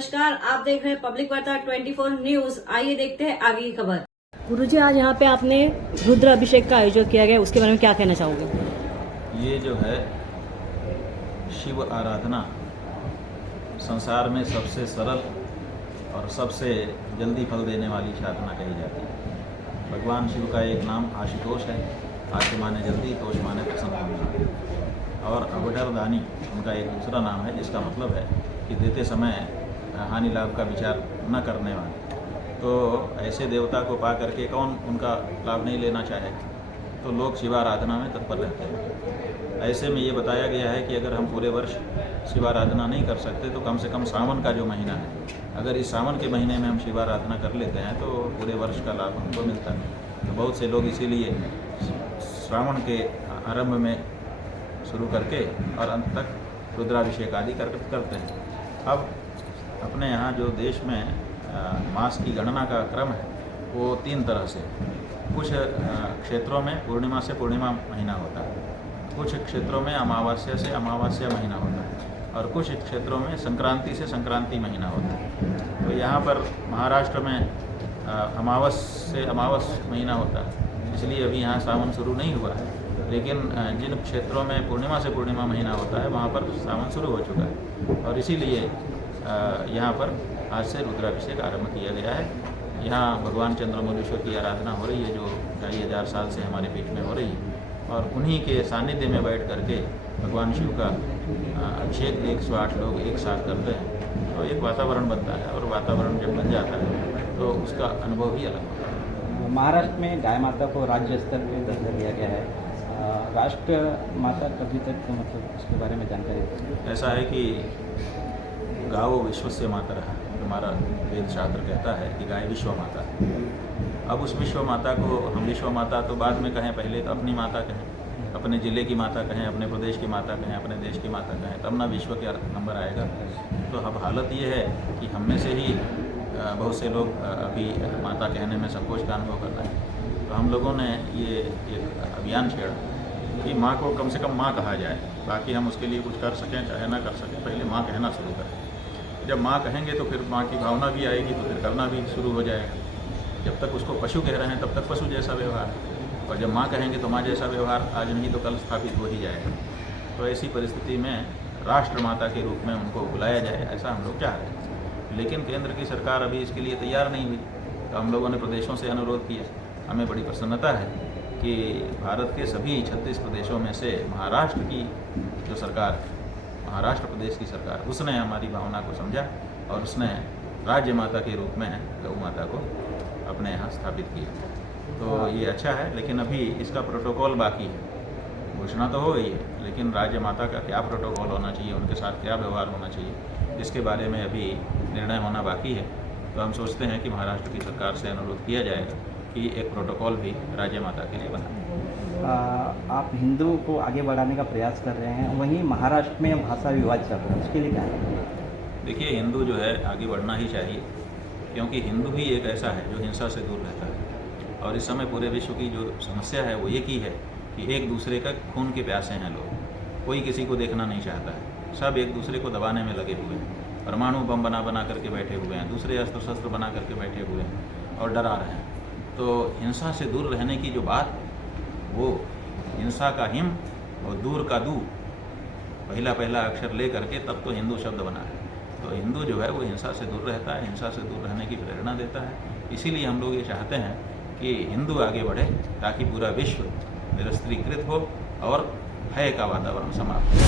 नमस्कार, आप देख रहे हैं पब्लिक वार्ता 24 न्यूज। आइए देखते हैं आगे की खबर। गुरुजी, आज यहाँ पे आपने रुद्र अभिषेक का आयोजन किया गया, उसके बारे में क्या कहना चाहोगे? ये जो है शिव आराधना संसार में सबसे सरल और सबसे जल्दी फल देने वाली साधना कही जाती है। भगवान शिव का एक नाम आशुतोष है। आशु माने जल्दी, तोष माने प्रसन्न होना, और अवडर दानी उनका एक दूसरा नाम है, जिसका मतलब है कि देते समय हानि लाभ का विचार न करने वाले। तो ऐसे देवता को पा करके कौन उनका लाभ नहीं लेना चाहे। तो लोग शिवाराधना में तत्पर रहते हैं। ऐसे में ये बताया गया है कि अगर हम पूरे वर्ष शिवाराधना नहीं कर सकते तो कम से कम सावन का जो महीना है, अगर इस सावन के महीने में हम शिवाराधना कर लेते हैं तो पूरे वर्ष का लाभ हमको मिलता है। तो बहुत से लोग इसीलिए श्रावण के आरंभ में शुरू करके और अंत तक रुद्राभिषेक आदि करते हैं। अब अपने यहाँ जो देश में मास की गणना का क्रम है वो 3 तरह से। कुछ क्षेत्रों में पूर्णिमा से पूर्णिमा महीना होता है, कुछ क्षेत्रों में अमावस्या से अमावस्या महीना होता है, और कुछ क्षेत्रों में संक्रांति से संक्रांति महीना होता है। तो यहाँ पर महाराष्ट्र में अमावस से अमावस महीना होता है, इसलिए अभी यहाँ सावन शुरू नहीं हुआ है। लेकिन जिन क्षेत्रों में पूर्णिमा से पूर्णिमा महीना होता है वहाँ पर सावन शुरू हो चुका है, और इसीलिए यहाँ पर आज से रुद्राभिषेक आरंभ किया गया है। यहाँ भगवान चंद्रमौलीश्वर की आराधना हो रही है, जो 2,500 साल से हमारे पीठ में हो रही है, और उन्हीं के सानिध्य में बैठ करके भगवान शिव का अभिषेक 108 लोग एक साथ करते हैं। तो एक वातावरण बनता है, और वातावरण जब बन जाता है तो उसका अनुभव ही अलग होता है। महाराष्ट्र में गाय माता को राज्य स्तर पर दर्जा दिया गया है। राष्ट्र माता कभी तक मतलब उसके बारे में जानकारी दें। ऐसा है कि गावो विश्वस्य माता रहा, हमारा वेद शास्त्र कहता है कि गाय विश्व माता है। अब उस विश्व माता को हम विश्व माता तो बाद में कहें, पहले तो अपनी माता कहें, अपने ज़िले की माता कहें, अपने प्रदेश की माता कहें, अपने देश की माता कहें, तब ना विश्व का नंबर आएगा। तो अब हालत ये है कि हम में से ही बहुत से लोग अभी माता कहने में संकोच का अनुभव कर रहे हैं। तो हम लोगों ने ये एक अभियान छेड़ा कि माँ को कम से कम माँ कहा जाए। बाकी हम उसके लिए कुछ कर सकें चाहे ना कर सकें, पहले माँ कहना शुरू करें। जब माँ कहेंगे तो फिर माँ की भावना भी आएगी, तो फिर करना भी शुरू हो जाएगा। जब तक उसको पशु कह रहे हैं तब तक पशु जैसा व्यवहार, और जब माँ कहेंगे तो माँ जैसा व्यवहार आज नहीं तो कल स्थापित हो ही जाएगा। तो ऐसी परिस्थिति में राष्ट्र माता के रूप में उनको बुलाया जाए, ऐसा हम लोग चाह रहे हैं। लेकिन केंद्र की सरकार अभी इसके लिए तैयार नहीं हुई। तो हम लोगों ने प्रदेशों से अनुरोध किया। हमें बड़ी प्रसन्नता है कि भारत के सभी 36 प्रदेशों में से महाराष्ट्र की जो सरकार है, महाराष्ट्र प्रदेश की सरकार, उसने हमारी भावना को समझा और उसने राज्य माता के रूप में गौ माता को अपने यहाँ स्थापित किया। तो ये अच्छा है, लेकिन अभी इसका प्रोटोकॉल बाकी है। घोषणा तो हो गई है, लेकिन राज्य माता का क्या प्रोटोकॉल होना चाहिए, उनके साथ क्या व्यवहार होना चाहिए, इसके बारे में अभी निर्णय होना बाकी है। तो हम सोचते हैं कि महाराष्ट्र की सरकार से अनुरोध किया जाएगा कि एक प्रोटोकॉल भी राज्य माता के लिए बना। आप हिंदू को आगे बढ़ाने का प्रयास कर रहे हैं, वहीं महाराष्ट्र में भाषा विवाद चल रहा है, उसके लिए क्या है? देखिए, हिंदू जो है आगे बढ़ना ही चाहिए, क्योंकि हिंदू ही एक ऐसा है जो हिंसा से दूर रहता है। और इस समय पूरे विश्व की जो समस्या है वो एक ही है कि एक दूसरे का खून के प्यासे हैं लोग। कोई किसी को देखना नहीं चाहता है, सब एक दूसरे को दबाने में लगे हुए हैं। परमाणु बम बना करके बैठे हुए हैं, दूसरे अस्त्र शस्त्र बना करके बैठे हुए हैं और डरा रहे हैं। तो हिंसा से दूर रहने की जो बात, वो हिंसा का हिम और दूर का दू, पहला अक्षर ले करके तब तो हिंदू शब्द बना है। तो हिंदू जो है वो हिंसा से दूर रहता है, हिंसा से दूर रहने की प्रेरणा देता है। इसीलिए हम लोग ये चाहते हैं कि हिंदू आगे बढ़े, ताकि पूरा विश्व निरस्त्रीकृत हो और भय का वातावरण समाप्त हो।